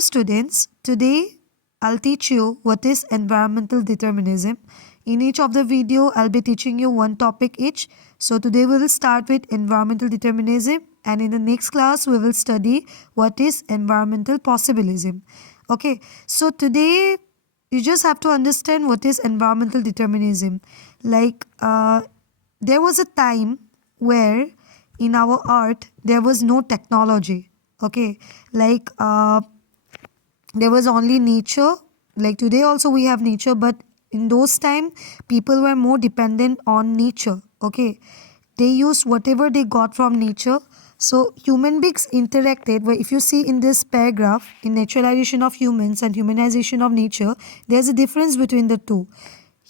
Hello students, today I'll teach you what is environmental determinism. In each of the video, I'll be teaching you one topic each. So today we will start with environmental determinism, and in the next class we will study what is environmental possibilism. Okay, so today you just have to understand what is environmental determinism. There was a time where in our earth there was no technology. Okay, there was only nature. Like today also we have nature, but in those time people were more dependent on nature. Okay, they used whatever they got from nature. So human beings interacted, where if you see in this paragraph, in naturalization of humans and humanization of nature, there's a difference between the two.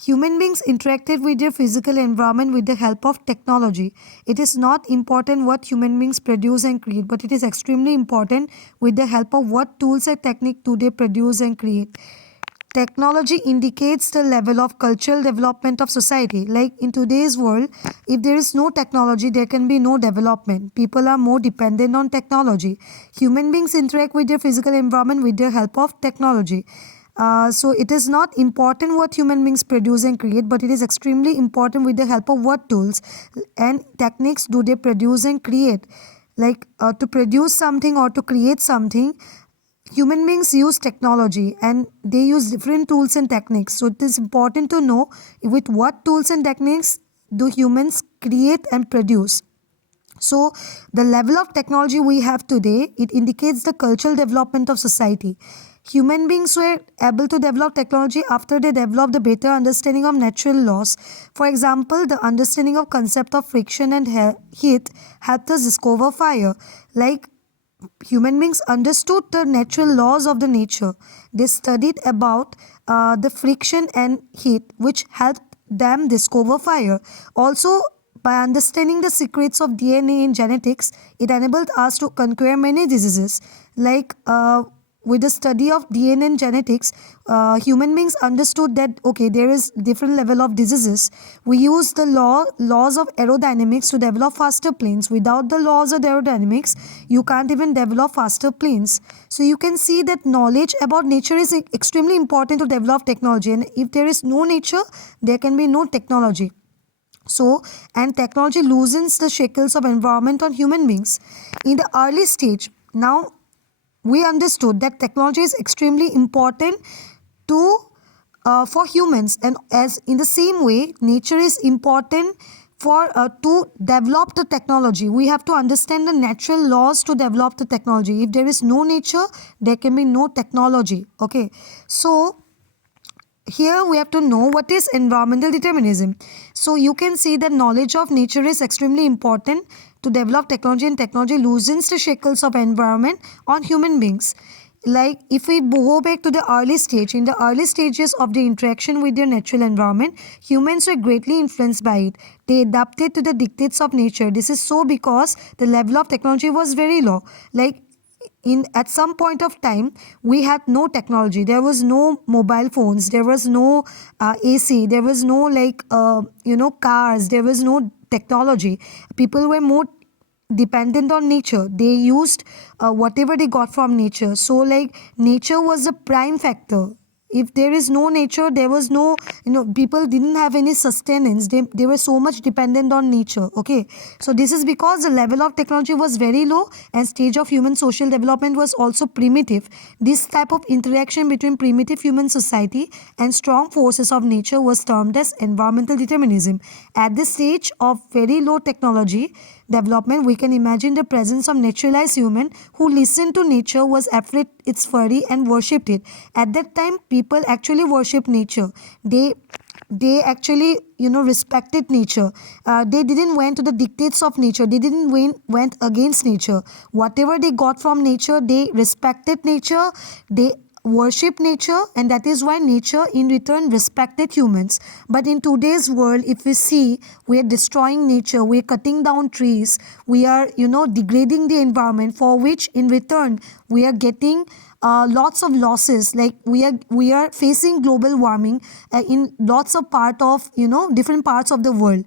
Human beings interacted with their physical environment with the help of technology. It is not important what human beings produce and create, but it is extremely important with the help of what tools and technique do they produce and create. Technology indicates the level of cultural development of society. Like in today's world, if there is no technology, there can be no development. People are more dependent on technology. Human beings interact with their physical environment with the help of technology. So it is not important what human beings produce and create, but it is extremely important with the help of what tools and techniques do they produce and create. To produce something or to create something, human beings use technology and they use different tools and techniques. So it is important to know with what tools and techniques do humans create and produce. So the level of technology we have today, it indicates the cultural development of society. Human beings were able to develop technology after they developed a better understanding of natural laws. For example, the understanding of concept of friction and heat helped us discover fire. Like human beings understood the natural laws of the nature. They studied about the friction and heat, which helped them discover fire. Also, by understanding the secrets of DNA and genetics, it enabled us to conquer many diseases. With the study of DNA and genetics, human beings understood that okay, there is different level of diseases. We use the laws of aerodynamics to develop faster planes. Without the laws of aerodynamics, you can't even develop faster planes. So you can see that knowledge about nature is extremely important to develop technology. And if there is no nature, there can be no technology. So, and technology loosens the shackles of environment on human beings. In the early stage, now we understood that technology is extremely important for humans, and as in the same way nature is important for to develop the technology. We have to understand the natural laws to develop the technology. If there is no nature, there can be no technology. Okay, so here we have to know what is environmental determinism. So you can see that knowledge of nature is extremely important to develop technology, and technology loosens the shackles of environment on human beings. Like if we go back to the early stage, in the early stages of the interaction with their natural environment, humans were greatly influenced by it. They adapted to the dictates of nature. This is so because the level of technology was very low. At some point of time, we had no technology. There was no mobile phones, there was no AC, there was no cars, there was no technology. People were more dependent on nature. They used whatever they got from nature. So like nature was the prime factor. If there is no nature, there was no, people didn't have any sustenance. They were so much dependent on nature. Okay, so this is because the level of technology was very low and stage of human social development was also primitive. This type of interaction between primitive human society and strong forces of nature was termed as environmental determinism. At this stage of very low technology development, we can imagine the presence of naturalized human who listened to nature, was afraid its fury and worshipped it. At that time, people actually worshipped nature. They actually respected nature. They didn't went to the dictates of nature. They didn't went against nature. Whatever they got from nature, they respected nature. They worship nature, and that is why nature in return respected humans. But in today's world, if we see, we are destroying nature, we are cutting down trees, we are degrading the environment, for which in return we are getting lots of losses. Like we are facing global warming in lots of different parts of the world.